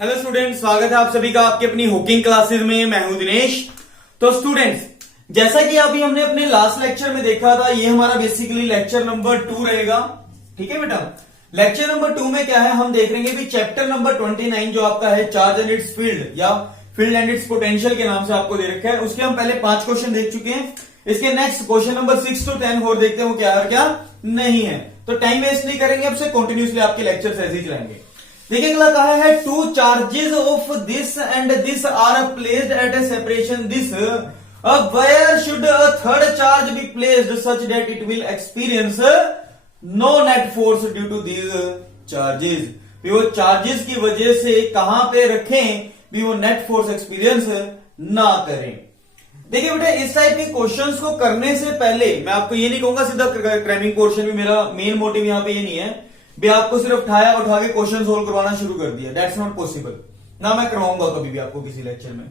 Hello student, स्वागत है आप सभी का आपके अपनी हॉकिंग क्लासेस में। मैं हूं दिनेश। तो स्टूडेंट्स, जैसा कि अभी हमने अपने लास्ट लेक्चर में देखा था, ये हमारा बेसिकली लेक्चर नंबर 2 रहेगा। ठीक है बेटा, लेक्चर नंबर 2 में क्या है, हम देख रहे हैं कि चैप्टर नंबर 29 जो आपका है चार्ज एंड इट्स फील्ड या फील्ड एंड इट्स पोटेंशियल के नाम से आपको दे रखा है, उसके हम पहले 5 क्वेश्चन देख चुके हैं। इसके नेक्स्ट क्वेश्चन नंबर 6 to 10 और देखते हैं वो क्या है और क्या नहीं है। तो टाइम वेस्ट नहीं करेंगे, अब से कंटिन्यूसली आपके लेक्चर्स ऐसे ही चलाएंगे। देखिए अगला कहा है, two charges of this and this are placed at a separation this, where should a third charge be placed such that it will experience no net force due to these charges. वो charges की वजह से कहां पे रखें भी वो net force experience ना करें। देखिए बेटा, इस टाइप के क्वेश्चंस को करने से पहले मैं आपको ये नहीं कहूंगा सीधा क्रैमिंग पोर्शन में, मेरा मेन मोटिव यहां पे ये नहीं है भी आपको सिर्फ उठा के क्वेश्चन सोल्व करवाना शुरू कर दिया। दैट्स नॉट पॉसिबल, ना मैं करवाऊंगा कभी भी आपको किसी लेक्चर में।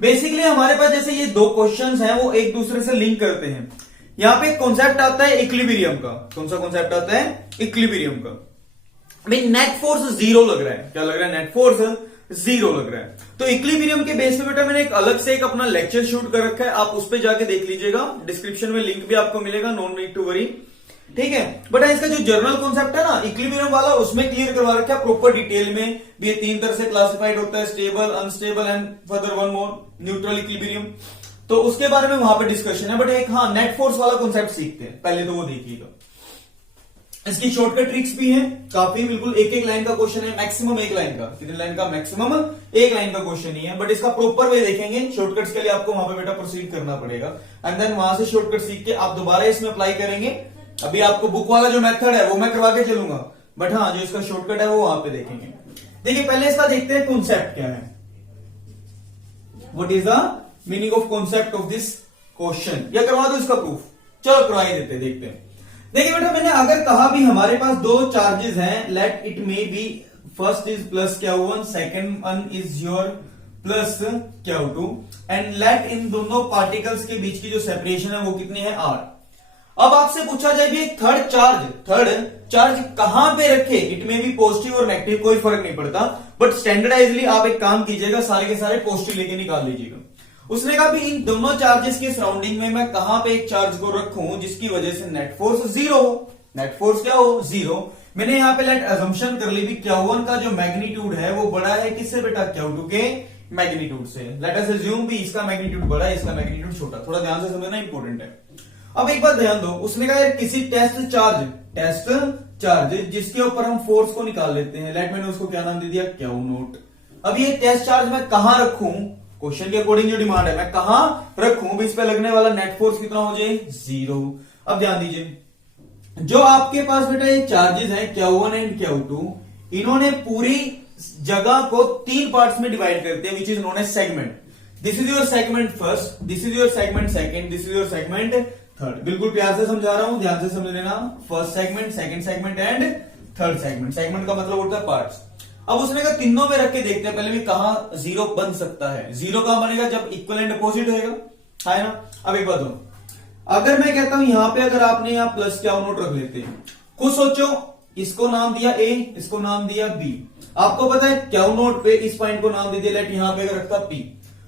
बेसिकली हमारे पास जैसे ये दो क्वेश्चंस हैं वो एक दूसरे से लिंक करते हैं। यहां पे एक कॉन्सेप्ट आता है इक्विलिब्रियम का। कौन सा कॉन्सेप्ट आता है? इक्विलिब्रियम का। भाई नेट फोर्स जीरो लग रहा है, क्या लग रहा है? नेट फोर्स जीरो लग रहा है। तो इक्विलिब्रियम के बेस पे बेटा मैंने एक अलग से एक अपना लेक्चर शूट कर रखा है, आप उस पर जाके देख लीजिएगा। डिस्क्रिप्शन में लिंक भी आपको मिलेगा, नो नीड टू वरी। ठीक है, बट इसका जो जर्नल कॉन्सेप्ट है ना इक्विलिब्रियम वाला, उसमें क्लियर करवा रखा है प्रॉपर डिटेल में भी। ये 3 तरह से क्लासिफाइड होता है, stable, unstable and further one more neutral equilibrium. तो उसके बारे में वहां पे डिस्कशन है। बट एक नेट फोर्स वाला कॉन्सेप्ट सीखते हैं, पहले तो वो देखिएगा। इसकी शॉर्टकट ट्रिक्स भी हैं काफी, बिल्कुल एक लाइन का क्वेश्चन है, मैक्सिमम एक लाइन का। कितनी लाइन का? मैक्सिमम एक लाइन का क्वेश्चन ही है, बट इसका प्रॉपर वे देखेंगे। शॉर्टकट्स के लिए आपको वहां पे बेटा प्रोसीड करना पड़ेगा एंड देन वहां से शॉर्टकट सीख के आप दोबारा इसमें अप्लाई करेंगे। अभी आपको बुक वाला जो मेथड है वो मैं करवा के चलूंगा, बट हाँ जो इसका शॉर्टकट है वो वहां पे देखेंगे। देखिए पहले इसका देखते हैं कॉन्सेप्ट क्या है। What is the meaning of concept of this question, या करवा दो इसका प्रूफ। चलो करवा ही देते, देखते हैं। देखिए बेटा, मैंने अगर कहा भी हमारे पास दो चार्जेस हैं, let it may be first is plus Q1, second one is your plus Q2, and let इन दोनों पार्टिकल्स के बीच की जो सेपरेशन है वो कितनी है? R। अब आपसे पूछा जाए भी थर्ड चार्ज कहां पे रखे? इट में भी पॉजिटिव और नेगेटिव, कोई फर्क नहीं पड़ता, बट स्टैंडर्डाइजली आप एक काम कीजिएगा, सारे के सारे पॉजिटिव लेके निकाल लीजिएगा। उसने कहा भी इन दोनों चार्जेस के सराउंडिंग में मैं कहां पे एक चार्ज को रखूं जिसकी वजह से नेट फोर्स जीरो हो। नेट फोर्स क्या हो? जीरो। मैंने यहां पे लेट अजम्पशन कर ली भी Q1 का जो मैग्नीट्यूड है वो बड़ा है किससे बेटा? Q2 के मैग्नीट्यूड से। लेट अस अज्यूम भी इसका मैग्नीट्यूड बड़ा है, इसका मैग्नीट्यूड छोटा। थोड़ा ध्यान से समझना इंपॉर्टेंट है। अब एक बात ध्यान दो, उसने कहा यार किसी टेस्ट चार्ज जिसके ऊपर हम फोर्स को निकाल लेते हैं, लेट मैंने उसको क्या नाम दे दिया? Q0। अब ये टेस्ट चार्ज मैं कहां रखूं? क्वेश्चन के अकॉर्डिंग जो डिमांड है, मैं कहां रखूं भी इस पे लगने वाला नेट फोर्स कितना हो जाए? जीरो। अब ध्यान दीजिए, जो आपके पास बेटा ये चार्जेस हैं Q1 एंड Q2, इन्होंने पूरी जगह को 3 पार्ट्स में डिवाइड करते हैं, which is known as segment. This is your segment first, this is your segment second, this is your segment third. बिल्कुल प्यार से समझा रहा हूं, ध्यान से समझ लेना। First segment, second segment and third segment. Segment का मतलब होता है पार्ट्स। अब उसने कहा तीनों में रख के देखते हैं पहले भी कहां जीरो बन सकता है। जीरो कहां बनेगा? जब इक्वल एंड अपोजिट होगा, है ना। अब एक बात हो, अगर मैं कहता हूं यहां पे अगर आपने यहां प्लस Q0 रख लेते हैं, खुद सोचो, इसको नाम दिया A, इसको नाम दिया B। आपको पता है Q0 पे इस पॉइंट को नाम दे दिया, लेट यहां पे अगर रखता P,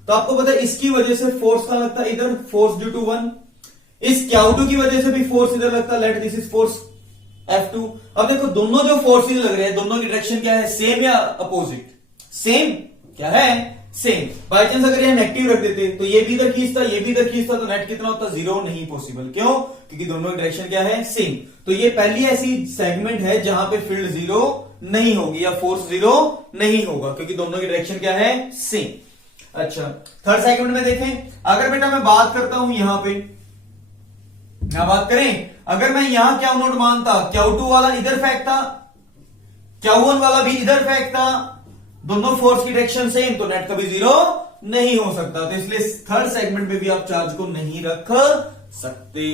तो आपको पता है इसकी वजह से फोर्स कहां लगता है? इधर, फोर्स ड्यू टू 1। इस Q2 की वजह से भी फोर्स इधर लगता है, let this is force F2। अब देखो दोनों जो फोर्सेज लग रहे हैं, दोनों की डायरेक्शन क्या है? सेम या अपोजिट? सेम। क्या है? सेम। बाई चांस अगर यह नेगेटिव रख देते तो ये भी इधर खींचता, ये भी इधर खींचता, तो नेट कितना होता? जीरो। नहीं पॉसिबल। क्यों? क्योंकि दोनों की डायरेक्शन क्या है? सेम। तो ये पहली ऐसी सेगमेंट है जहां पे फील्ड जीरो नहीं होगी या फोर्स जीरो नहीं होगा, क्योंकि दोनों की डायरेक्शन क्या है? सेम। अच्छा, थर्ड सेगमेंट में देखें, अगर बेटा मैं बात करता हूं यहां पे, क्या बात करें, अगर मैं यहां Q0 मानता, Q2 वाला इधर फेंकता, Q1 वाला भी इधर फेंकता, दोनों फोर्स की डायरेक्शन सेम, तो नेट कभी जीरो नहीं हो सकता। तो इसलिए थर्ड सेगमेंट में भी आप चार्ज को नहीं रख सकते।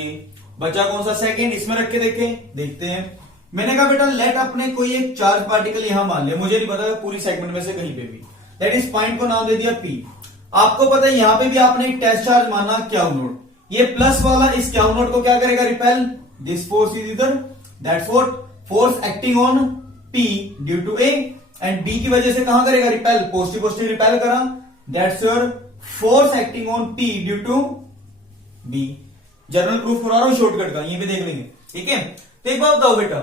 बचा कौन सा? सेकंड। इसमें रख के देखते हैं। मैंने कहा बेटा लेट अपने कोई एक चार्ज पार्टिकल यहां मान लिया, मुझे नहीं पता पूरी सेगमेंट में से कहीं पे भी, लेट इस पॉइंट को नाम दे दिया P। आपको पता है यहां पे भी आपने एक टेस्ट चार्ज माना Q0। ये प्लस वाला इस Q0 को क्या करेगा? रिपेल। दिस फोर्स इज इधर, that's what force acting on P due to A। And B की वजह से कहां करेगा, रिपेल, पॉजिटिव पॉजिटिव रिपेल करा, that's your force acting on P due to B. General proof करा रहा हूं शॉर्टकट का, ये भी देख लेंगे, ठीक है। तो एक बात बताओ बेटा,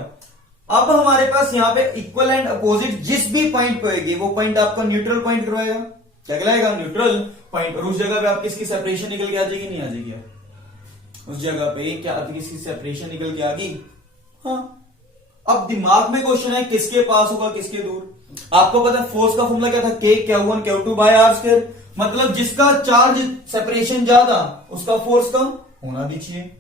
अब हमारे पास यहाँ पे इक्वल एंड अपोजिट जिस भी पॉइंट पे होगी वो पॉइंट आपका न्यूट्रल पॉइंट करवाएगा, क्या कहलाएगा, न्यूट्रल पॉइंट। और उस जगह पे आप किसकी सेपरेशन निकल के आ जाएगी, नहीं आ जाएगी, उस जगह पे क्या किसकी सेपरेशन निकल के आ गई, हाँ। अब दिमाग में क्वेश्चन है किसके पास होगा किसके दूर। आपको पता है फोर्स का फॉर्मूला क्या था, के Q1 Q2 bye r square, मतलब जिसका चार्ज सेपरेशन ज्यादा उसका फोर्स कम होना भी चाहिए,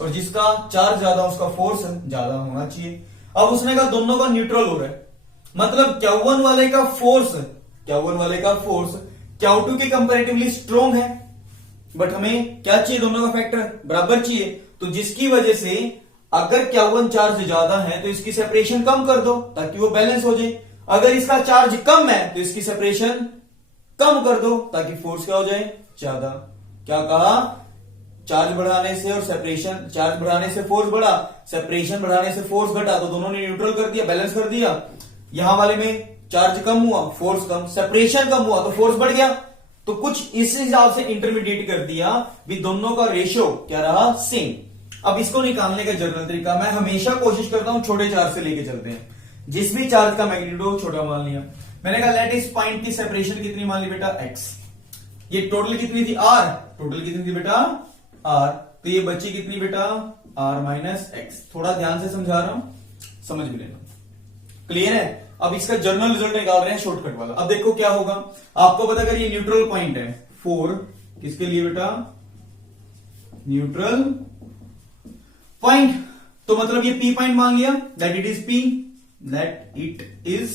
और जिसका चार्ज ज्यादा उसका फोर्स ज्यादा होना चाहिए। अब उसने कहा दोनों का न्यूट्रल हो रहा है, मतलब Q1 वाले का फोर्स Q2 के कंपैरेटिवली स्ट्रॉन्ग है, बट हमें क्या चाहिए, दोनों का फैक्टर बराबर चाहिए। तो जिसकी वजह से अगर Q1 चार्ज ज्यादा है तो इसकी सेपरेशन कम कर दो ताकि वो बैलेंस हो जाए, अगर इसका चार्ज कम है तो इसकी सेपरेशन कम कर दो ताकि फोर्स क्या हो जाए, ज्यादा। क्या कहा, चार्ज बढ़ाने से और सेपरेशन, चार्ज बढ़ाने से फोर्स बढ़ा, सेपरेशन बढ़ाने से फोर्स घटा, तो दोनों ने न्यूट्रल कर दिया, बैलेंस कर दिया। यहां वाले में चार्ज कम हुआ, फोर्स कम, सेपरेशन कम हुआ तो फोर्स बढ़ गया। तो कुछ इस हिसाब से इंटरमीडिएट कर दिया भी, दोनों का रेशियो क्या रहा, सेम। अब इसको निकालने का जनरल तरीका, मैं हमेशा कोशिश करता हूं छोटे चार्ज से लेके चलते हैं, जिस भी चार्ज का मैग्नीट्यूड हो छोटा मान लिया। मैंने कहा लेट इस पॉइंट की सेपरेशन कितनी मान ली बेटा, x। ये टोटल कितनी थी, r, टोटल कितनी थी बेटा, r। तो ये बची कितनी बेटा, r माइनस एक्स। थोड़ा ध्यान से समझा रहा हूं, समझ भी लेना, क्लियर है। अब इसका जर्नल रिजल्ट निकाल रहे हैं शॉर्टकट वाला। अब देखो क्या होगा, आपको पता अगर ये न्यूट्रल पॉइंट है 4 किसके लिए बेटा, न्यूट्रल पॉइंट, तो मतलब ये P पॉइंट मान लिया, that it is P, that it is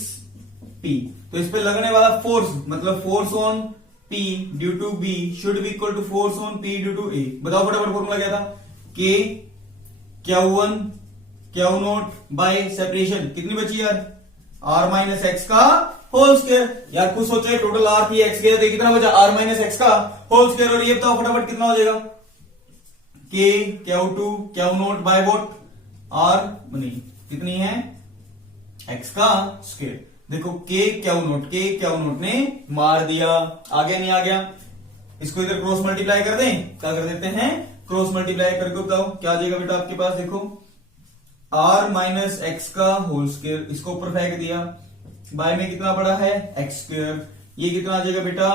P। तो इस पे लगने वाला फोर्स, मतलब force on P due to B should be equal to force on P due to A। बताओ फटाफट फॉर्मूला क्या था, K Q1 Q0 bye separation कितनी बची यार, r माइनस एक्स का होल स्क्वायर। यार कुछ सोचे, टोटल r थी, x गया, तो कितना बचा, r माइनस एक्स का होल स्क्वायर। और ये बताओ फटाफट कितना हो जाएगा, K Q2 Q0 bye vote r, नहीं कितनी है, x का स्क्वायर। देखो K Q0 ने मार दिया, आ गया नहीं आ गया, इसको इधर क्रॉस मल्टीप्लाई कर दें, क्या कर देते हैं, क्रॉस मल्टीप्लाई करके बताओ क्या आ जाएगा बेटा आपके पास, देखो r माइनस एक्स का होल स्क्वायर, इसको ऊपर फेंक दिया, बाय में कितना पड़ा है, एक्स स्क्वायर। ये कितना आ जाएगा बेटा,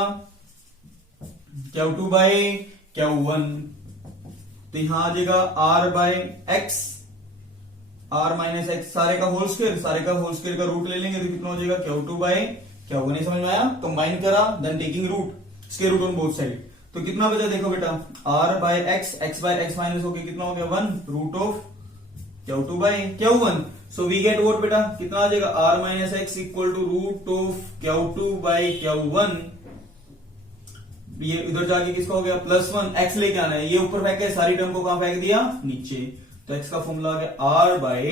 Q2 बाय Q1, तो यहां आ जाएगा r by x, r minus x सारे का होल स्क्वायर का रूट ले लेंगे तो कितना हो जाएगा, Q2 बाय Q1। नहीं समझ में आया, कंबाइन करा, then taking root, square root on both side, तो कितना बचा देखो बेटा, r by x by x minus हो गया, कितना हो गया 1 root of Q2 by Q1। So we get what बेटा, कितना आ जाएगा, r minus x equal to root of Q2 by Q1। ये इधर जाके किसका हो गया, +1, x लेके आना है, ये ऊपर फेंक के सारी टर्म को कहां फेंक दिया, नीचे। तो x का फॉर्मूला आ गया r by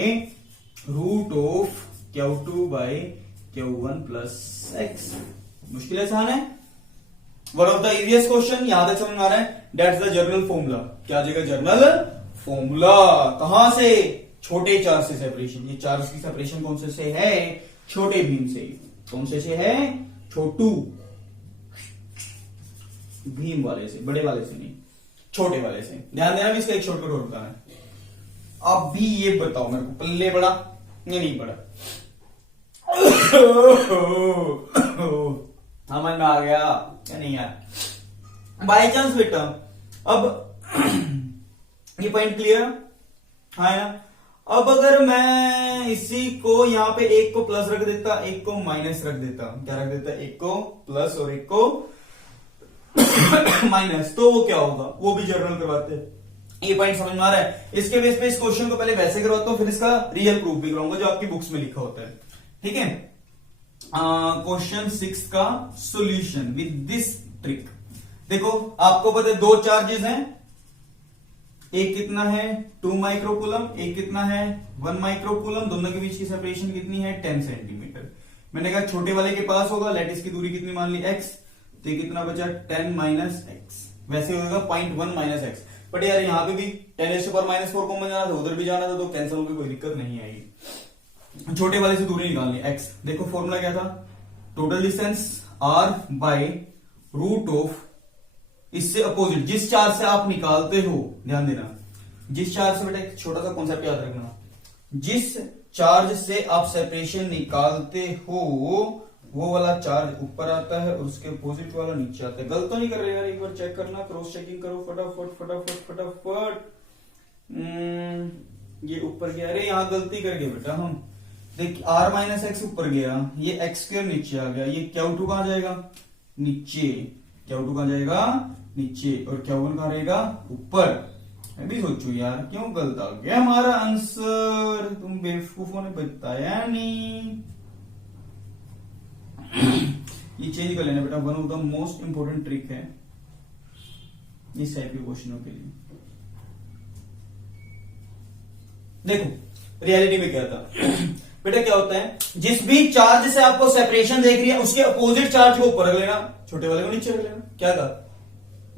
root of Q2 by Q1 plus x। मुश्किल आसान है, one of the easiest question, यहां तक समझ में आ रहा है, दैट्स द जर्नल फॉर्मूला। क्या आ जाएगा, जर्नल फॉर्मूला। कहां से, छोटे चार्ज से सेपरेशन। ये चार्ज की सेपरेशन कौन से है, छोटे बीम से। कौन से है, छोटू भीम वाले से, बड़े वाले से नहीं, छोटे वाले से। ध्यान देना भी, इसका एक शॉर्टकट और बताना है। अब भी ये बताओ मेरे को, पल्ले बड़ा या नहीं बड़ा, समझ में आ गया या नहीं आया, बाय चांस बेटा। अब ये पॉइंट क्लियर है ना। अब अगर मैं इसी को यहाँ पे एक को प्लस रख देता, एक को माइनस रख देता, क्या रख देता, एक को प्लस और एक को माइनस, तो वो क्या होगा, वो भी जर्नल करवाते हैं। ये पॉइंट समझ में आ रहा है। इसके बेस पे इस क्वेश्चन को पहले वैसे करवाता हूं, फिर इसका रियल प्रूफ भी कराऊंगा जो आपकी बुक्स में लिखा होता है, ठीक है। क्वेश्चन 6 का सॉल्यूशन विद दिस ट्रिक। देखो आपको पता है दो चार्जेस हैं, एक कितना है 2 माइक्रोकूलम, एक कितना है 1 माइक्रोकूलम, दोनों के बीच की सेपरेशन कितनी है 10 सेंटीमीटर। मैंने कहा छोटे वाले के पास होगा, लेट इसकी दूरी कितनी मान ली x, तो ये कितना बचा 10 माइनस एक्स, वैसे होगा 0.1 माइनस एक्स। बट यार यहाँ पे भी 10⁻⁻4 कॉमन जाना था, उधर भी जाना था, तो कैंसिल होकर कोई दिक्कत नहीं आएगी। छोटे वाले से दूरी निकालनी है x। देखो फॉर्मूला क्या था, total distance r by root of, इससे अपोजिट जिस चार्ज से आप निकालते हो, ध्यान देना, जिस चार्ज से, बेटा एक छोटा सा कॉन्सेप्ट याद रखना, जिस चार्ज से आप सेपरेशन निकालते हो वो वाला चार्ज ऊपर आता है और उसके अपोजिट वाला नीचे आता है। गलत तो नहीं कर रहे यार, एक बार चेक करना, क्रॉस चेकिंग करो फटाफट फटाफट फटाफट। ये ऊपर गया, अरे यहाँ गलती कर गए बेटा हम, देख r माइनस एक्स ऊपर गया, ये x स्क्वायर नीचे आ गया, ये Q2 कहां जाएगा, नीचे, Q2 कहां जाएगा, नीचे, और Q1 कहां रहेगा, ऊपर। मैं भी सोचू यार क्यों गलत आ गया हमारा आंसर, तुम बेवकूफों ने बताया नहीं। ये चेंज कर लेना बेटा, one of the most important trick है इस टाइप के क्वेश्चनों के लिए। देखो रियलिटी में क्या था बेटा, क्या होता है, जिस भी चार्ज से आपको सेपरेशन देख रही है उसके अपोजिट चार्ज को ऊपर रख लेना, छोटे वाले को नीचे रख लेना। क्या था,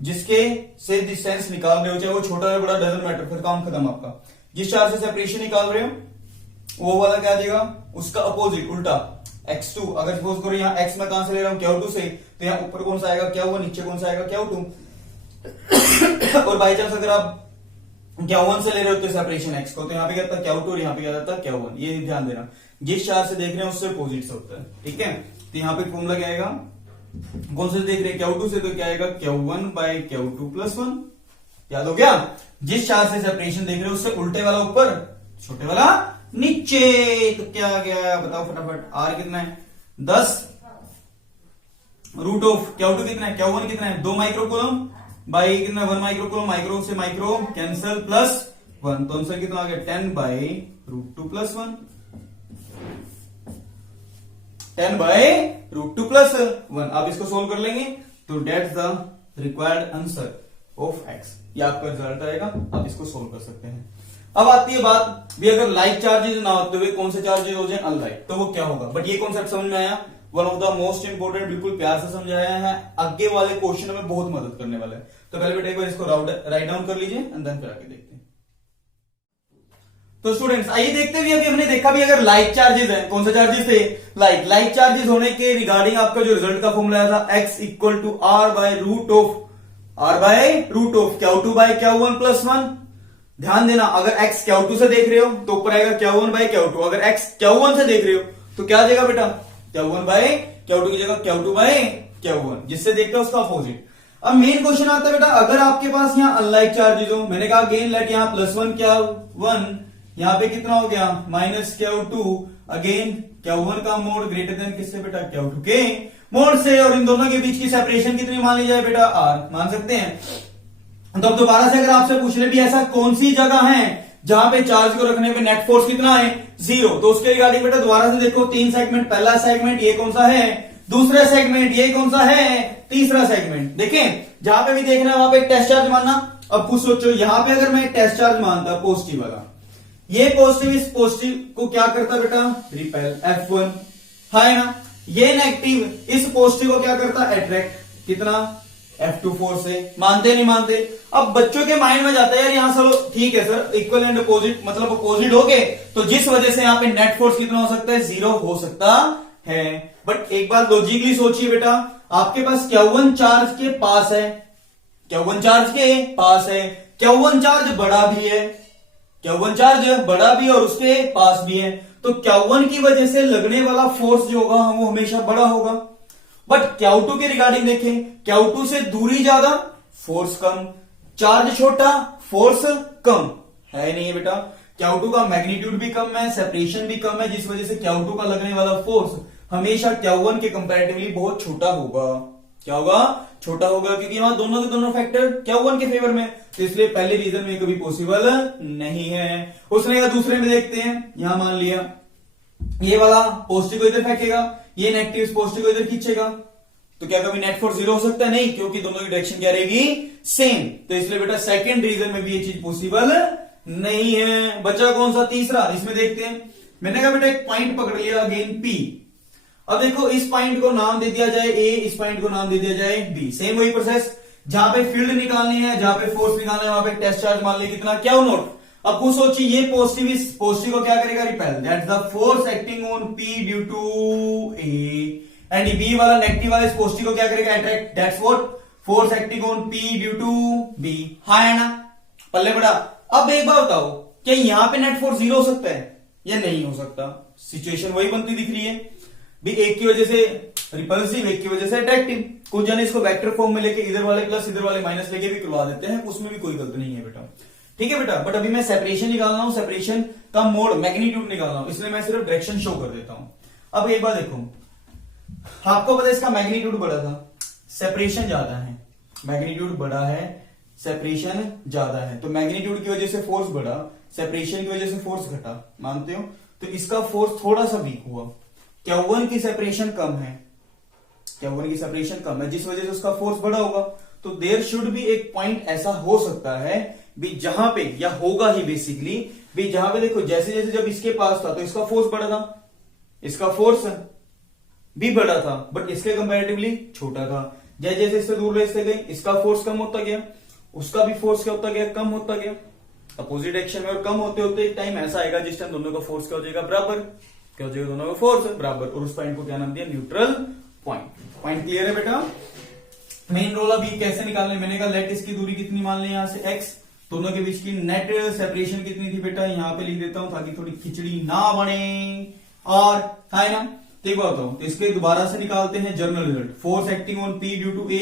जिसके से डिस्टेंस निकाल रहे हो, चाहे वो छोटा है बड़ा डजंट मैटर, फिर काम खत्म आपका। जिस चार्ज से सेपरेशन निकाल रहे हो वो वाला क्या देगा, उसका अपोजिट उल्टा x2। अगर सपोज करो यहाँ x में कहां से ले रहा हूं, Q2 से, तो यहाँ ऊपर कौन सा आएगा, Q1, नीचे कौन सा आएगा, Q2। और बाई चांस अगर आप Q1 से ले रहे होते सेपरेशन x को, तो यहाँ पे क्या था Q2 और यहाँ पे क्या था Q1। ये ध्यान देना, जिस चार्ज से देख रहे हैं उससे अपोजिट से होता है, ठीक है। तो यहाँ पे फॉर्मूला क्या आएगा, कौन से देख रहे हैं Q2 से, तो क्या आएगा Q1 बाई Q2 प्लस 1। याद हो गया, जिस चार्ज से सेपरेशन देख रहे हो उससे उल्टे वाला ऊपर, छोटे वाला नीचे। तो क्या आ गया बताओ फटाफट, r कितना है 10, रूट ऑफ Q2 कितना है, Q1 कितना है 2 माइक्रोकूलम, बाई कितना 1 माइक्रोकूलम, माइक्रो से माइक्रो कैंसल प्लस 1, तो आंसर कितना आ गया 10 by root 2 plus 1, 10 by root 2 plus 1। आप इसको सोल्व कर लेंगे तो that's the required answer of x, ये आपका रिजल्ट आएगा, आप इसको सोल्व कर सकते हैं। अब आती है बात भी, अगर लाइक चार्जेस ना होते हुए कौन से चार्जेस हो जाए अनलाइक, तो वो क्या होगा। बट ये कॉन्सेप्ट समझ में आया, one of the most important, बिल्कुल प्यार से समझाया है, आगे वाले क्वेश्चन में बहुत मदद करने वाला है। तो पहले बेटा एक बार इसको राइट डाउन कर लीजिए एंड देन फिर आगे देखते हैं। तो स्टूडेंट्स आइए देखते हुए, अभी हमने देखा भी अगर लाइक चार्जेस है, कौन से चार्जेस थे, लाइक चार्जेस होने के रिगार्डिंग आपका जो रिजल्ट का फॉर्मूला था, x equal to r by root of Q2 by Q1 plus 1। ध्यान देना, अगर x Q2 से देख रहे हो तो ऊपर आएगा Q1 बाय Q2, अगर x Q1 से देख रहे हो तो क्या आ जाएगा बेटा, Q1 बाय Q2 की जगह Q2 बाय Q1, जिससे देखते हो उसका अपोजिट। अब मेन क्वेश्चन आता है बेटा, अगर आपके पास यहाँ अनलाइक चार्जेस हो, मैंने कहा अगेन लेट यहाँ प्लस 1 Q1, यहाँ पे कितना हो गया माइनस Q2, अगेन Q1 का मोड ग्रेटर देन किससे बेटा, Q2 के मोड से, और इन दोनों के बीच की सेपरेशन कितनी मान ली जाए बेटा, r मान सकते हैं। तो अब दोबारा से अगर आपसे पूछ ले भी ऐसा कौन सी जगह है जहां पे चार्ज को रखने पे नेट फोर्स कितना है 0, तो उसके रिगार्डिंग बेटा दोबारा से देखो 3 सेगमेंट, पहला सेगमेंट ये कौन सा है, दूसरा सेगमेंट ये कौन सा है, तीसरा सेगमेंट। देखें जहां पे भी देखना है वहां पे एक टेस्ट चार्ज मानना। अब कुछ सोचो, यहां पे अगर मैं एक टेस्ट चार्ज मानता पॉजिटिव वाला, ये पॉजिटिव इस पॉजिटिव को क्या करता बेटा, रिपेल, F1 है ना, ये नेगेटिव इस पॉजिटिव को क्या करता, अट्रैक्ट, कितना F2 फोर्स से। मानते नहीं मानते। अब बच्चों के माइंड में जाता है यार यहाँ चलो ठीक है सर, इक्वल एंड अपोजिट मतलब अपोजिट हो गए, तो जिस वजह से यहाँ पे नेट फोर्स कितना हो सकता है, 0 हो सकता है। बट एक बार लॉजिकली सोचिए बेटा, आपके पास Q1 चार्ज के पास है, Q1 चार्ज के पास है, Q1 चार्ज बड़ा भी है, Q1 चार्ज बड़ा भी और उसके पास भी है, तो Q1 की वजह से लगने वाला फोर्स जो होगा वो हमेशा बड़ा होगा। बट Q2 के रिगार्डिंग देखें, Q2 से दूरी ज्यादा, फोर्स कम, चार्ज छोटा, फोर्स कम है नहीं बेटा। Q2 का मैग्नीट्यूड भी कम है, सेपरेशन भी कम है, जिस वजह से Q2 का लगने वाला फोर्स हमेशा Q1 के कंपैरेटिवली बहुत छोटा होगा। क्या होगा, छोटा होगा, क्योंकि वहां दोनों के दोनों फैक्टर Q1 के फेवर में, तो इसलिए पहले रीजन में कभी पॉसिबल नहीं है। उसने कहा दूसरे में देखते हैं, यहां मान लिया ये वाला पॉजिटिव को इधर फेंकेगा, ये नेगेटिव पॉजिटिव को इधर खींचेगा, तो क्या कभी नेट फोर्स 0 हो सकता है, नहीं, क्योंकि दोनों की डायरेक्शन क्या रहेगी, सेम। तो इसलिए बेटा सेकंड रीजन में भी ये चीज पॉसिबल नहीं है। बचा कौन सा, तीसरा, इसमें देखते हैं। मैंने कहा बेटा एक पॉइंट पकड़ लिया अगेन P, अब देखो इस पॉइंट को नाम दे दिया जाए A, इस पॉइंट को नाम दे दिया जाए B, सेम वही प्रोसेस, जहां पे फील्ड निकालनी है, जहां पे फोर्स निकालना है, वहां पे टेस्ट चार्ज मान लिया कितना, Q0। अब खुद सोचिए, ये पॉजिटिव इस पॉजिटिव को क्या करेगा, repel, that's the force acting on P due to A, and B वाला नेगेटिव वाला इस पॉजिटिव को क्या करेगा, attract, that's what force acting on P due to B. हाँ है ना, पल्ले बड़ा। अब एक बात बताओ, क्या यहां पे नेट फोर्स 0 हो सकता है या नहीं हो सकता? सिचुएशन वही बनती दिख रही है भी, एक की वजह से रिपल्सिव, एक की वजह से अट्रैक्टिव। कुछ जने इसको वेक्टर फॉर्म में लेके इधर वाले प्लस इधर वाले माइनस लेके भी करवा देते हैं, उसमें भी कोई गलती नहीं है बेटा, ठीक है बेटा। बट अभी मैं सेपरेशन निकाल रहा हूं, सेपरेशन का मोड मैग्नीट्यूड निकाल रहा हूं, इसलिए मैं सिर्फ डायरेक्शन शो कर देता हूं। अब एक बार देखो, आपको पता है इसका मैग्नीट्यूड बड़ा था, सेपरेशन ज्यादा है, मैग्नीट्यूड बड़ा है, सेपरेशन ज्यादा है, तो मैग्नीट्यूड की वजह से फोर्स बढ़ा, सेपरेशन की वजह से फोर्स घटा, मानते हो? तो इसका फोर्स थोड़ा सा वीक हुआ, Q1 की सेपरेशन कम है, Q1 की सेपरेशन कम है, जिस वजह से उसका फोर्स बड़ा होगा। तो देयर शुड भी एक पॉइंट ऐसा हो सकता है भी जहां पे, या होगा ही बेसिकली भी, जहां पे देखो जैसे जैसे जब इसके पास था तो इसका फोर्स बड़ा था, इसका फोर्स भी बड़ा था, बट इसके कंपैरेटिवली छोटा था। जैसे जैसे इससे दूर रहते गए इसका फोर्स कम होता गया, उसका भी फोर्स क्या होता गया, कम होता गया, अपोजिट डायरेक्शन में। और कम होते होते एक टाइम ऐसा आएगा जिस टाइम दोनों का फोर्स क्या हो जाएगा, बराबर, क्या हो जाएगा, दोनों का फोर्स बराबर, और उस पॉइंट को क्या नाम दिया, न्यूट्रल पॉइंट। पॉइंट क्लियर है बेटा? मेन रोल अभी कैसे निकालने, मैंने कहा लेट इसकी दूरी कितनी मान लें, यहां से x, दोनों के बीच की नेट सेपरेशन कितनी थी बेटा, यहां पे लिख देता हूं ताकि थोड़ी खिचड़ी ना बने, और है ना। देखो बताओ, तो इसके दोबारा से निकालते हैं general result, force acting on P due to A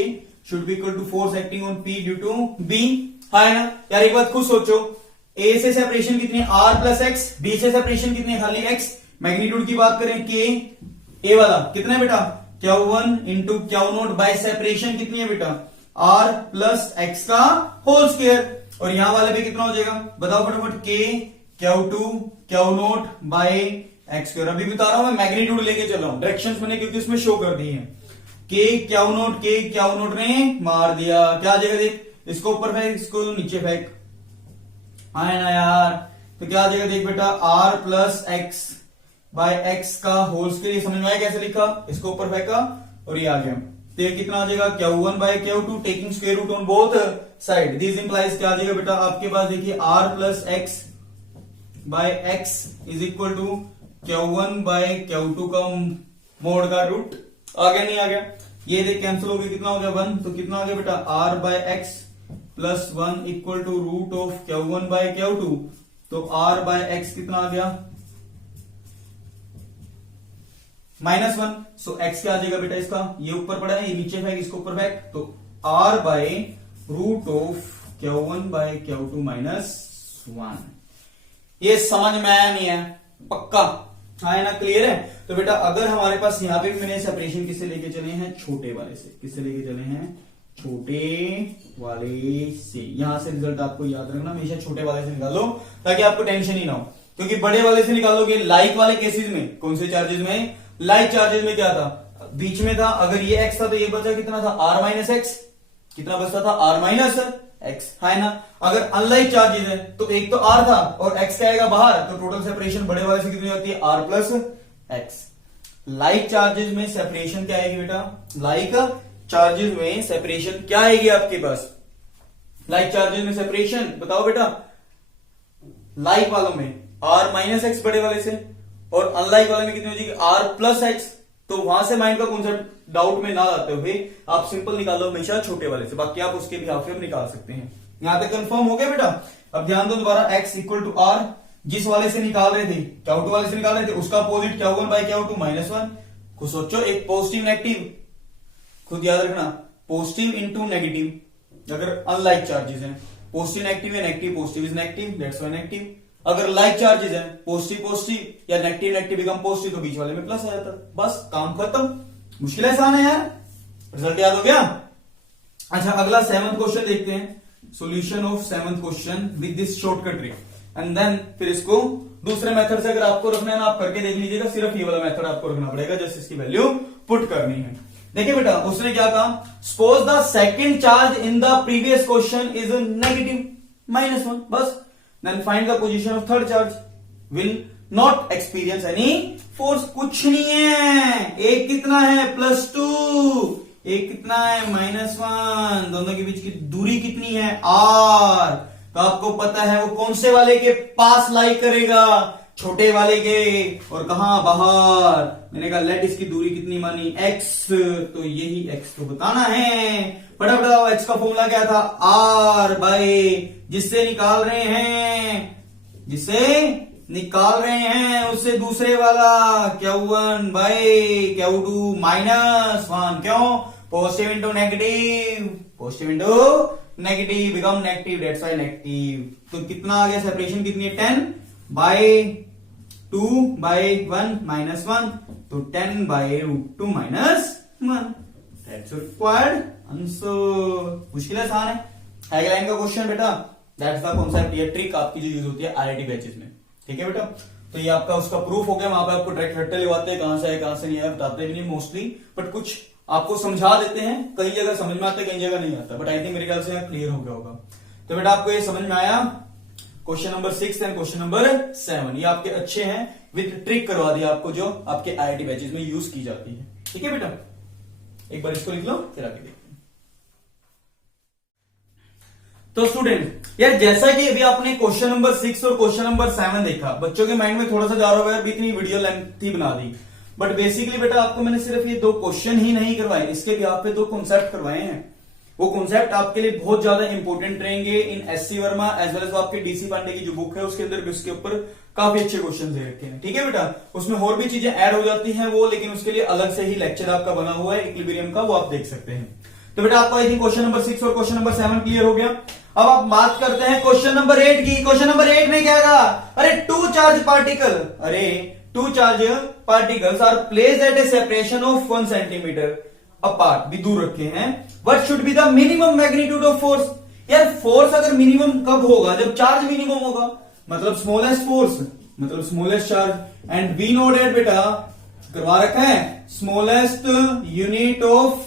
should be equal to force acting on P due to B, है ना। यार एक बात खुद सोचो, A से सेपरेशन कितनी है, R प्लस एक्स, B से सेपरेशन कितनी है, खाली x, मैग्नीट्यूड की बात करें K, A वाला कितना है बेटा, Q1 into Q0 bye separation कितनी है बेटा, R प्लस एक्स का होल स्क्वायर, और यहां वाले पे कितना हो जाएगा, बताओ फटाफट, K Q2 Q0 bye x square. अभी बता रहा हूं मैं, मैग्नीट्यूड लेके चल रहा हूं, डायरेक्शंस मैंने क्योंकि उसमें शो कर दी है। K Q0 ने मार दिया, क्या आ जाएगा देख, इसको ऊपर फेंक, इसको नीचे फेंक, आए ना यार, तो क्या आ जाएगा देख बेटा, R plus x by x का होल स्क्वायर। समझ में आया कैसे लिखा, इसको ऊपर फेंका और ये आ गया, तो ये कितना आ जाएगा, Q1 by Q2 taking square root on both side, this implies क्या आ जाएगा बेटा, आपके पास देखिए R plus x by x is equal to Q1 by Q2 का मोड का रूट, आ गया नहीं आ गया, ये देख कैंसिल हो गया, कितना हो गया 1, तो कितना आ गया बेटा, R by x plus 1 equal to root of Q1 by Q2, तो R बाय एक्स कितना आ गया, -1, सो x क्या आ जाएगा बेटा इसका, ये ऊपर पड़ा है, ये नीचे फेंक, इसको ऊपर फेंक, तो R by root of Q1 by Q2 -1। ये समझ में आया नहीं है, पक्का है ना, क्लियर है? तो बेटा अगर हमारे पास यहाँ पे भी मैंने सेपरेशन किससे लेके चले हैं, छोटे वाले से, किससे लेके चले हैं, छोटे वाले से। यहां से रिजल्ट आपको याद रखना, हमेशा छोटे वाले से निकालो ताकि आपको टेंशन ही ना हो, क्योंकि बड़े वाले से निकालोगे लाइक वाले केसेस में, कौन से चार्जेस में, लाइक चार्जेस में क्या था, बीच में था, अगर ये x था तो ये बचा कितना था, r माइनस एक्स, कितना बचता था, r माइनस एक्स, है ना। अगर अनलाइक चार्जेस है तो एक तो r था और x क्या आएगा बाहर, तो टोटल सेपरेशन बड़े वाले से कितनी होती है, r plus x. Like charges में सेपरेशन क्या आएगी बेटा, लाइक चार्जेस में सेपरेशन क्या आएगी आपके पास, लाइक चार्जेस में सेपरेशन बताओ बेटा, लाइक वालों में r माइनस एक्स बड़े वाले से, और अनलाइक वाले में कितनी हो जाएगी, r प्लस एक्स। तो वहां से माइंड का कॉन्सेप्ट डाउट में ना लाते हुए आप सिंपल निकालो हमेशा छोटे वाले से, बाकी आप उसके भी हाफ निकाल सकते हैं। यहां तक कंफर्म हो गया बेटा? अब ध्यान दो दोबारा, x इक्वल टू r, जिस वाले से निकाल रहे थे, Q2 वाले से निकाल रहे थे, उसका अपोजिट Q1 बाय Q2 -1। खुद सोचो, एक पॉजिटिव नेगेटिव, खुद याद रखना, पॉजिटिव इंटू नेगेटिव, अगर अनलाइक चार्जेस हैं, पॉजिटिव नेगेटिव है, negative positive is negative, that's why negative. अगर लाइक चार्जेस है, पॉजिटिव पॉजिटिव या नेगेटिव नेगेटिव बिकम पॉजिटिव, तो बीच वाले में प्लस आ जाता, बस काम खत्म। मुश्किल आसान है यार, रिजल्ट याद हो गया? अच्छा अगला 7th क्वेश्चन देखते हैं, solution of 7th question with this shortcut trick, and then फिर इसको दूसरे मेथड से अगर आपको रखना है ना, आप करके देख लीजिएगा, सिर्फ ये वाला मेथड आपको रखना पड़ेगा, जस्ट इसकी वैल्यू पुट करनी है। देखिए बेटा उसने क्या कहा, suppose the second charge in the previous question is negative -1, बस। Then find the position of third charge, will not experience any force, कुछ नहीं है, एक कितना है +2, एक कितना है -1, दोनों के बीच की दूरी कितनी है r, तो आपको पता है वो कौन से वाले के पास लाई करेगा, छोटे वाले के। और कहा बाहर, मैंने कहा लेट इसकी दूरी कितनी मानी, x, तो यही x तो बताना है। फटाफट बताओ x का फॉर्मूला क्या था, r बाय जिससे निकाल रहे हैं उससे दूसरे वाला Q1 बाय Q2 -1। क्यों, positive into negative become negative, that's why negative. तो कितना आ गया, सेपरेशन कितनी है 10/2/1 -1, तो 10/√2 -1, दैट्स रिक्वायर्ड आंसर। मुश्किल आसान है, लाइन का क्वेश्चन बेटा, दैट्स द कॉन्सेप्ट, ये ट्रिक आपकी जो यूज होती है आईआईटी बैचेस में, ठीक है बेटा। तो ये आपका उसका प्रूफ हो गया, वहां पे आपको डायरेक्ट रट्टे लगाते हैं, कहां से है कहां से नहीं है बताते भी नहीं मोस्टली, बट कुछ आपको समझा देते हैं, कई जगह समझ में आता है कई जगह नहीं आता, बट आई थिंक मेरे ख्याल से क्लियर हो गया होगा। तो बेटा आपको ये समझ में आया, question number 6 and question number 7 ये आपके अच्छे हैं, विद ट्रिक करवा दिया आपको जो आपके आईआईटी बैचेस में यूज की जाती है, ठीक है बेटा। एक बार इसको लिख लो फिर आगे देखते हैं। तो स्टूडेंट यार जैसा कि अभी आपने क्वेश्चन नंबर 6 और क्वेश्चन नंबर 7 देखा, बच्चों के माइंड में थोड़ा सा जा रहा होगा यार इतनी वीडियो लेंथी बना दी, बट बेसिकली बेटा आपको मैंने सिर्फ ये 2 क्वेश्चन ही नहीं करवाए, इसके भी आप पे 2 कॉन्सेप्ट करवाए हैं। वो कॉन्सेप्ट आपके लिए बहुत ज्यादा इंपॉर्टेंट रहेंगे इन SC Verma as well as आपके डीसी पांडे की जो बुक है उसके अंदर भी उसके ऊपर काफी अच्छे क्वेश्चन दे रखे हैं, ठीक है बेटा। उसमें और भी चीजें ऐड हो जाती हैं वो, लेकिन उसके लिए अलग से ही लेक्चर आपका बना हुआ है इक्विलिब्रियम का, वो आप देख सकते हैं। तो बेटा आपको आई थिंक क्वेश्चन नंबर 6 और क्वेश्चन नंबर 7 क्लियर हो गया। अब आप बात करते हैं क्वेश्चन नंबर 8 की। क्वेश्चन नंबर 8 में क्या कहा, अरे 2 charge particles are placed at a separation of 1 centimetre apart, भी दूर रखे हैं। What should be the minimum magnitude of force. यार फोर्स अगर मिनिमम कब होगा, जब चार्ज मिनिमम होगा, मतलब स्मॉलेस्ट फोर्स मतलब smallest charge. And we know that बेटा करवा रखा है, smallest unit of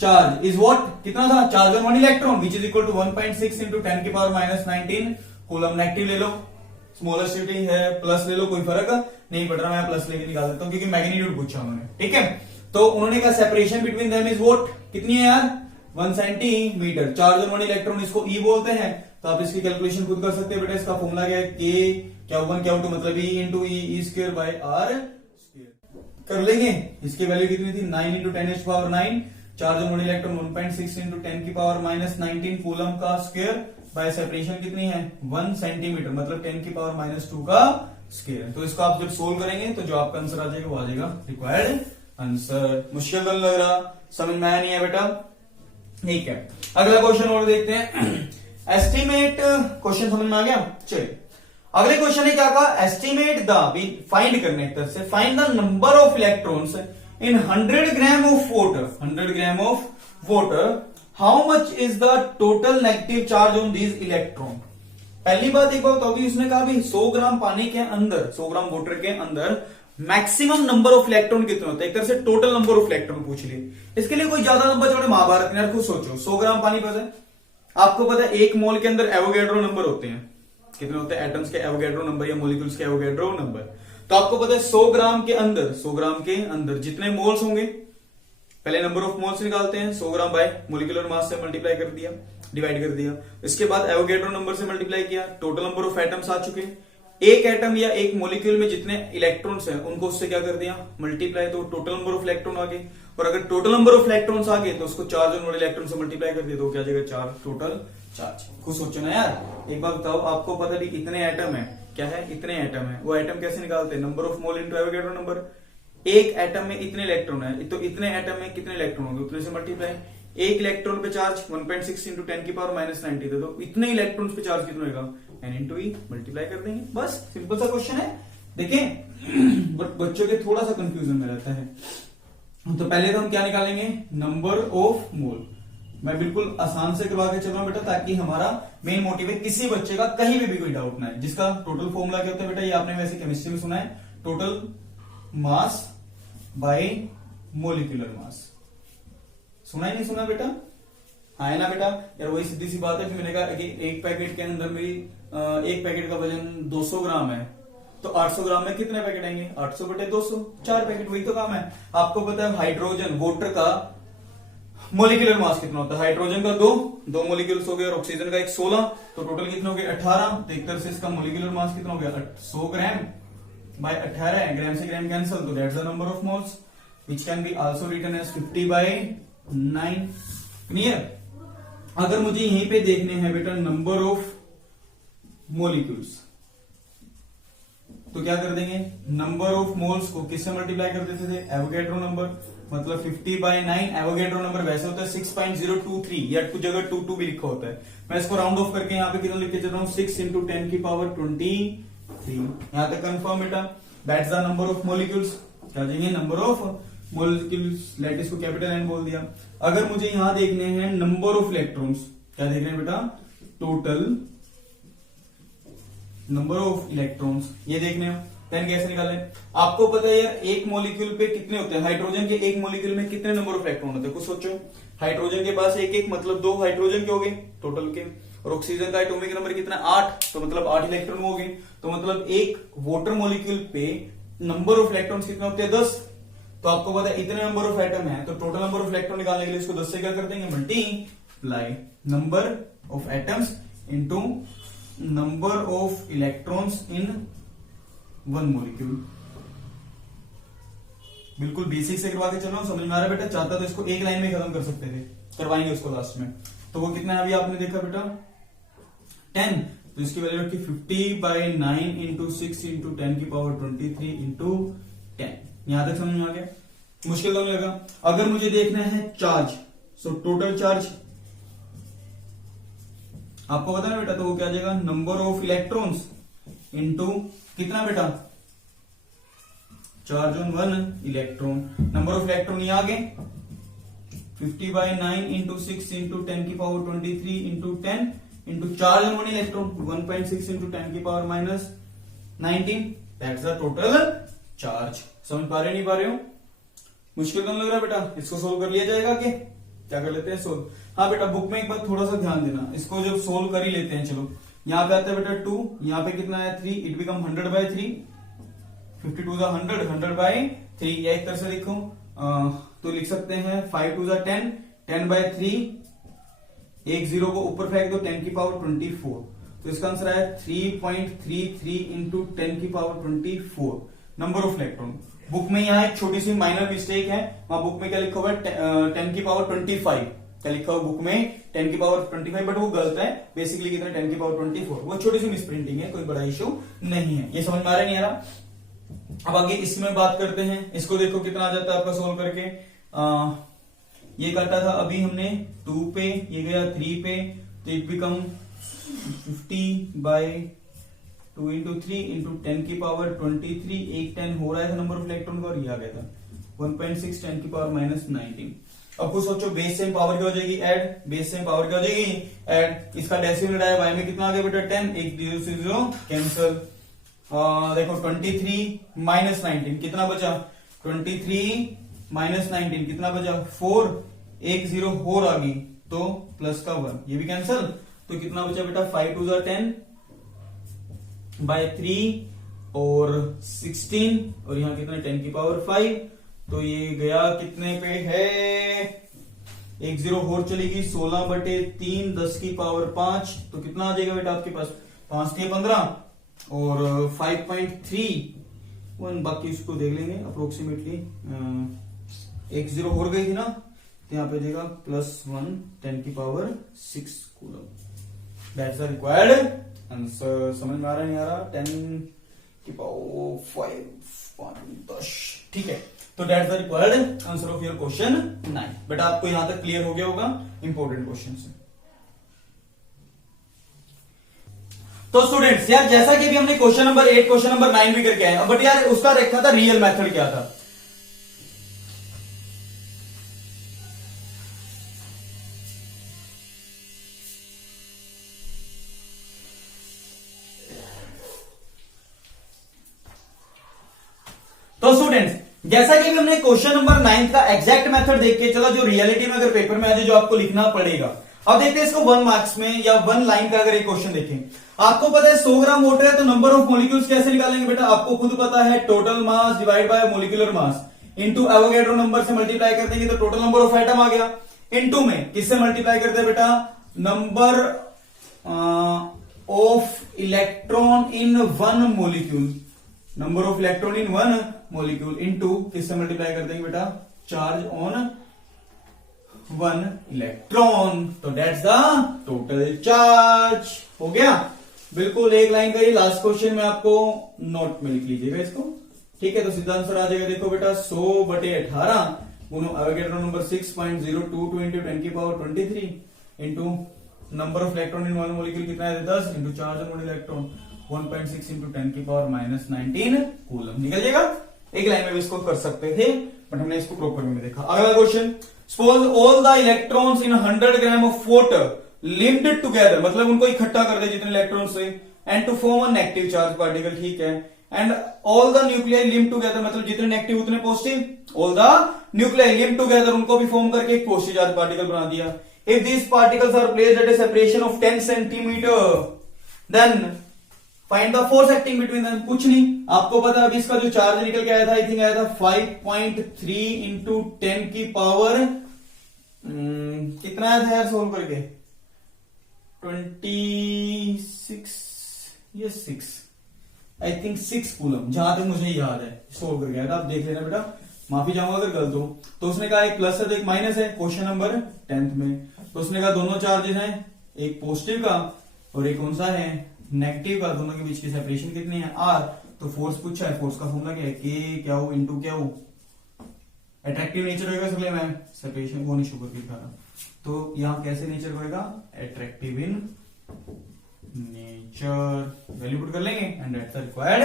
charge is what, कितना था, charge on 1 electron which is equal to 1.6 into 10 की पावर -19 कूलम। नेगेटिव ले लो, स्मॉलेस्ट यूनिट है, प्लस ले लो, कोई फर्क नहीं पड़ रहा, मैं प्लस लेके निकाल देता हूं क्योंकि मैग्नीट्यूड पूछा उन्होंने, ठीक है। तो उन्होंने कहा separation between them is what, कितनी है यार 1 सेंटीमीटर। चार्ज ऑन 1 इलेक्ट्रॉन इसको ई बोलते हैं, तो आप इसकी कैलकुलेशन खुद कर सकते हैं बेटा। इसका फॉर्मूला क्या है, के Q1 Q2 मतलब E into e square by r square कर लेंगे। इसकी वैल्यू कितनी थी 9 इंटू 10 की power 9, charge on 1 electron 1.6 into 10 की पावर -19 कूलम का स्क्वायर बाय सेपरेशन कितनी है 1 सेंटीमीटर मतलब 10 की पावर -2 का स्क्वायर। तो इसको आप जब सोल्व करेंगे तो जो आपका आंसर आ जाएगा वो आ जाएगा रिक्वायर्ड आंसर। मुश्किल तो लग रहा, समझ में आया नहीं है बेटा, ठीक है। अगला क्वेश्चन और देखते हैं। एस्टिमेट, क्वेश्चन समझ में आ गया, चलिए अगले क्वेश्चन ने क्या कहा, एस्टिमेट द, फाइंड करने की तरफ से, find the number of electrons in 100 gram of water, 100 gram of water, how much is the total negative charge on these electron. पहली बात एक बात तो उसने कहा भी 100 ग्राम पानी के अंदर, 100 ग्राम वाटर के अंदर मैक्सिमम नंबर ऑफ इलेक्ट्रॉन कितने होते हैं, एक तरह से टोटल नंबर ऑफ इलेक्ट्रॉन पूछ लिए। इसके लिए कोई ज्यादा नंबर जोड़े महाभारत में, खुद सोचो 100 ग्राम पानी पता है आपको, पता है 1 मोल के अंदर एवोगैड्रो नंबर होते हैं, कितने होते हैं एटम्स के एवोगैड्रो नंबर या मॉलिक्यूल्स के एवोगैड्रो नंबर। तो आपको पता है 100 ग्राम के अंदर, 100 ग्राम के अंदर जितने मोल्स होंगे, पहले नंबर ऑफ मोल्स निकालते हैं, 100 ग्राम बाय मोलिकुलर मास से मल्टीप्लाई कर दिया, डिवाइड कर दिया, इसके बाद एवोगैड्रो नंबर से मल्टीप्लाई किया, टोटल नंबर ऑफ एटम्स आ चुके हैं। एक एटम या एक मॉलिक्यूल में जितने इलेक्ट्रॉन्स हैं उनको उससे क्या कर दिया मल्टीप्लाई, तो टोटल नंबर ऑफ इलेक्ट्रॉन आ गए। और अगर टोटल नंबर ऑफ इलेक्ट्रॉन्स आ गए तो उसको चार्ज ऑन इलेक्ट्रॉन से मल्टीप्लाई कर दिया, तो क्या जाएगा चार्ज, टोटल चार्ज। खुद सोचो ना यार, एक बात बताओ, आपको पता भी इतने एटम है, क्या है इतने एटम है, वो एटम कैसे निकालते हैं, number of mole into Avogadro number. एक एटम में इतने इलेक्ट्रॉन है, तो इतने एटम में कितने इलेक्ट्रॉन होंगे उतने से मल्टीप्लाई। एक इलेक्ट्रॉन पे चार्ज 1.6 इंटू 10 की पावर -90, तो इतने इलेक्ट्रॉन पे चार्ज कितना होगा n इंटू ई, मल्टीप्लाई कर देंगे, बस सिंपल सा क्वेश्चन है। देखें बट बच्चों के थोड़ा सा कंफ्यूजन में रहता है। तो पहले तो हम क्या निकालेंगे, नंबर ऑफ मोल। मैं बिल्कुल आसान से करवा के चल रहा हूं बेटा, ताकि हमारा मेन मोटिव है किसी बच्चे का कहीं भी कोई डाउट ना है। जिसका टोटल फॉर्मूला क्या होता है बेटा, ये आपने वैसे केमिस्ट्री में सुना है, total mass by molecular mass. सुना ही नहीं सुना बेटा, हाँ है ना बेटा यार, वही सीधी सी बात है। फिर मैंने कहा कि एक पैकेट के अंदर मेरी एक पैकेट का वजन 200 ग्राम है, तो 800 ग्राम में कितने पैकेट आएंगे, 800 बटे 200, 4 पैकेट, वही तो काम है। आपको पता है हाइड्रोजन वाटर का मोलिकुलर मास कितना होता है, हाइड्रोजन का दो मोलिक्यूल्स हो गए और ऑक्सीजन का एक 16, तो टोटल कितना हो गया 18। तो एक तरह से इसका मोलिकुलर मास कितना हो गया 100 ग्राम बाय 18, ग्राम से ग्राम कैंसिल, तो that's the number of moles which can be also written as 50/9। Clear. अगर मुझे यहीं पे देखने हैं बेटा नंबर ऑफ मोलिक्यूल्स, तो क्या कर देंगे, नंबर ऑफ मोल्स को किससे मल्टीप्लाई कर देते थे, एवोगैड्रो नंबर, मतलब 50/9 एवोगैड्रो नंबर वैसे होता है 6.023, या कुछ जगह 22 भी लिखा होता है। मैं इसको राउंड ऑफ करके यहाँ पे कितना लिख के चल रहा हूँ 6 × 10⁻23। यहां तक कंफर्म बेटा, that's the number of molecules. क्या देंगे, नंबर ऑफ मॉलिक्यूल्स, लेट इसको कैपिटल एन बोल दिया। अगर मुझे यहां देखने हैं नंबर ऑफ इलेक्ट्रॉन्स, क्या देख रहे हैं बेटा, टोटल नंबर ऑफ इलेक्ट्रॉन्स, ये देखने हो। देन कैसे निकालें, आपको पता है यार एक मॉलिक्यूल पे कितने होते हैं, हाइड्रोजन के एक मॉलिक्यूल में कितने नंबर ऑफ इलेक्ट्रॉन होते हैं, कुछ सोचो। हाइड्रोजन के पास एक मतलब 2 हाइड्रोजन के हो गए टोटल के, और ऑक्सीजन का एटॉमिक नंबर कितना 8, तो मतलब 8 इलेक्ट्रॉन हो गए। तो मतलब एक वाटर मॉलिक्यूल पे नंबर ऑफ इलेक्ट्रॉन्स कितने होते हैं 10। तो आपको पता है इतने नंबर ऑफ एटम है, तो टोटल नंबर ऑफ इलेक्ट्रॉन निकालने के लिए इसको 10 से क्या कर देंगे, multiply number of atoms into number of electrons in one molecule. बिल्कुल बेसिक से करवा के चल रहा हूं, समझ में आ रहा है बेटा। चाहता तो इसको एक लाइन में खत्म कर सकते थे, करवाएंगे उसको लास्ट में। तो वो कितना है अभी आपने देखा बेटा 10, तो इसकी वैल्यू रखी 50/9 × 6 × 10⁻23 × 10। यहां तक समझ में आ गया, मुश्किल तो नहीं लगा। अगर मुझे देखना है चार्ज, सो टोटल चार्ज आपको पता है बेटा, तो वो क्या आ जाएगा, नंबर ऑफ इलेक्ट्रॉन्स इनटू कितना बेटा, charge on one electron. Number of electron ये आ गए 50/9 × 6 × 10⁻23 × 10 into charge on one electron 1.6 × 10⁻19, that's the total charge. समझ पा रहे नहीं पा रहे हो, मुश्किल तो नहीं लग रहा बेटा, इसको सोल्व कर लिया जाएगा कि क्या कर लेते हैं सोल्व। हाँ बेटा, बुक में एक बात थोड़ा सा ध्यान देना, इसको जब सोल्व कर ही लेते हैं, चलो यहाँ पे आता है बेटा 2, यहाँ पे कितना है 3, इट बिकम 100/3, 52 100, 100/3, या एक तरह से लिखो तो लिख सकते हैं 5 2 10, 10/3, एक जीरो को ऊपर फेंक दो 10⁻24, तो इसका आंसर आया 3.33 × 10⁻24 नंबर ऑफ इलेक्ट्रॉन। बुक में यहाँ एक छोटी सी माइनर मिस्टेक है, वहां बुक में क्या लिखा हुआ है 10⁻25, क्या लिखा हुआ बुक में 10⁻25, बट वो गलत है, बेसिकली कितना 10⁻24, वो छोटी सी मिसप्रिंटिंग है, कोई बड़ा इशू नहीं है। ये समझ में आ रहा नहीं आ रहा। अब आगे इसमें बात करते हैं, इसको देखो कितना आ जाता है आपका सोल्व करके। ये काटा था अभी हमने 2 पे, ये गया 3 पे, तो इट बिकम 50/2 × 3 × 10⁻23, एक 10 हो रहा है नंबर ऑफ इलेक्ट्रॉन का, और ये आ गया था 1.6 10⁻19। अब कुछ सोचो, बेस सेम पावर क्या हो जाएगी ऐड, बेस सेम पावर क्या हो जाएगी ऐड, इसका डेसिमल आया y में कितना आ गया बेटा 10, एक 0 से 0 कैंसिल। देखो 23 - 19 कितना बचा, 23 - 19 कितना बचा 4, एक 0 और आ गई तो प्लस का 1, ये भी कैंसिल, तो कितना बचा बेटा 5 2 10/3 और 16, और यहाँ कितना 10⁵, तो ये गया कितने पे है, एक 0 और चलेगी 16/3, 10⁵, तो कितना आ जाएगा बेटा आपके पास 5 × 15 और 5.31, बाकी इसको देख लेंगे अप्रोक्सीमेटली, एक 0 और गई थी ना, तो यहाँ पे देगा +1 10⁶ coulomb. That's the required answer. समझ में आ रहा है नहीं आ रहा, 10⁵, ठीक है। तो that's the required answer of your question 9। बेटा आपको यहां तक क्लियर हो गया होगा, इंपॉर्टेंट क्वेश्चन है। तो स्टूडेंट्स यार, जैसा कि भी हमने क्वेश्चन नंबर 8 क्वेश्चन नंबर 9 भी करके आए, बट यार उसका रखा था रियल मेथड क्या था। तो स्टूडेंट्स, जैसा कि भी हमने क्वेश्चन नंबर 9 का एग्जैक्ट मेथड देख के चला, जो रियलिटी में अगर पेपर में आ जाए जो आपको लिखना पड़ेगा। अब देखते हैं इसको 1 मार्क्स में या 1 लाइन का अगर एक क्वेश्चन देखें, आपको पता है 100 ग्राम वाटर है, तो नंबर ऑफ मॉलिक्यूल्स कैसे निकालेंगे बेटा, आपको खुद पता है total mass divide by molecular mass into Avogadro number से मल्टीप्लाई कर देंगे तो टोटल नंबर ऑफ एटम आ गया। इनटू में किससे मल्टीप्लाई करते हैं बेटा, number of electron in one molecule, number of electron in one molecule into किससे मल्टीप्लाई करते हैं बेटा, चार्ज ऑन वन इलेक्ट्रॉन, तो दैट्स द टोटल चार्ज। हो गया, बिल्कुल एक लाइन का ये लास्ट क्वेश्चन में आपको नोट में लिख लीजिएगा इसको, ठीक है। तो सीधा आंसर आ जाएगा, देखो बेटा 100/18 एवोगैड्रो नंबर 6.022 इंटू 10 की power 23 into number of electron in one molecule कितना है 10 into charge on one electron 1.6 into 10 की पावर -19 कूलम। निकल जाएगा, एक लाइन में भी इसको कर सकते थे बट हमने इसको प्रॉपर में देखा। अगला question, suppose all the electrons in 100 gram of water linked together, मतलब उनको इकट्ठा कर दे जितने इलेक्ट्रॉन्स थे, and to form a negative charge particle, ठीक है। And all the nuclei linked together, मतलब जितने नेगेटिव उतने positive, all the nuclei linked together, उनको भी फॉर्म करके एक पॉजिटिव चार्ज पार्टिकल बना दिया। If these particles are placed at a separation of 10 centimetre, then find the force acting between them. कुछ नहीं, आपको पता है अभी इसका जो चार्ज निकल के आया था, आई थिंक आया था 5.3 इंटू 10 की पावर कितना आया था यार सोल्व करके, 26 या 6, आई थिंक 6 कूलम, जहां तक मुझे याद है सोल्व करके आया था। आप देख लेना बेटा, माफी चाहूंगा अगर गलत हो। तो उसने कहा एक प्लस है तो एक माइनस है, क्वेश्चन नंबर 10th में। तो उसने कहा दोनों चार्जेस हैं, एक पॉजिटिव का और एक कौन सा है, नेगेटिव का, दोनों के बीच की सेपरेशन कितनी है, आर। तो फोर्स पूछा है, फोर्स का फॉर्मूला क्या है, के क्या हो इंटू क्या हो, अट्रैक्टिव नेचर होगा इसलिए मैं सेपरेशन को नहीं शो करके दिखा रहा। तो यहां कैसे नेचर होगा, attractive in nature, value put कर लेंगे and that's the required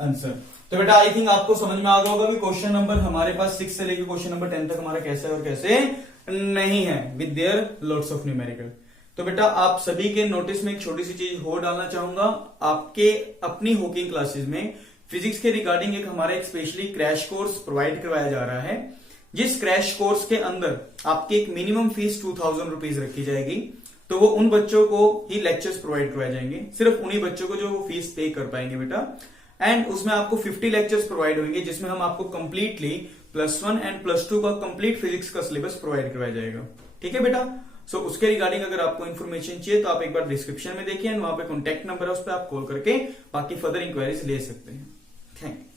answer. तो बेटा आई थिंक आपको समझ में आ गया होगा कि क्वेश्चन नंबर हमारे पास 6 से लेकर क्वेश्चन नंबर 10 तक हमारा कैसे और कैसे नहीं है, with their lots of numerical. तो बेटा आप सभी के नोटिस में एक छोटी सी चीज हो डालना चाहूंगा, आपके अपनी हॉकिंग क्लासेस में फिजिक्स के रिगार्डिंग एक हमारा एक स्पेशली क्रैश कोर्स प्रोवाइड करवाया जा रहा है, जिस क्रैश कोर्स के अंदर आपकी एक मिनिमम फीस 2000 रुपीज रखी जाएगी। तो वो उन बच्चों को ही लेक्चर्स प्रोवाइड करवाए जाएंगे, सिर्फ उन्हीं बच्चों को जो वो फीस पे कर पाएंगे बेटा। एंड उसमें आपको 50 लेक्चर्स प्रोवाइड होंगे, जिसमें हम आपको कंप्लीटली +1 एंड +2 का कंप्लीट फिजिक्स का सिलेबस प्रोवाइड करवाया जाएगा, ठीक है बेटा। सो उसके रिगार्डिंग अगर आपको इन्फॉर्मेशन चाहिए तो आप एक बार डिस्क्रिप्शन में देखिए, वहां पे कॉन्टैक्ट नंबर है, उस पर आप कॉल करके बाकी फर्दर इंक्वायरीज ले सकते हैं। Thank you.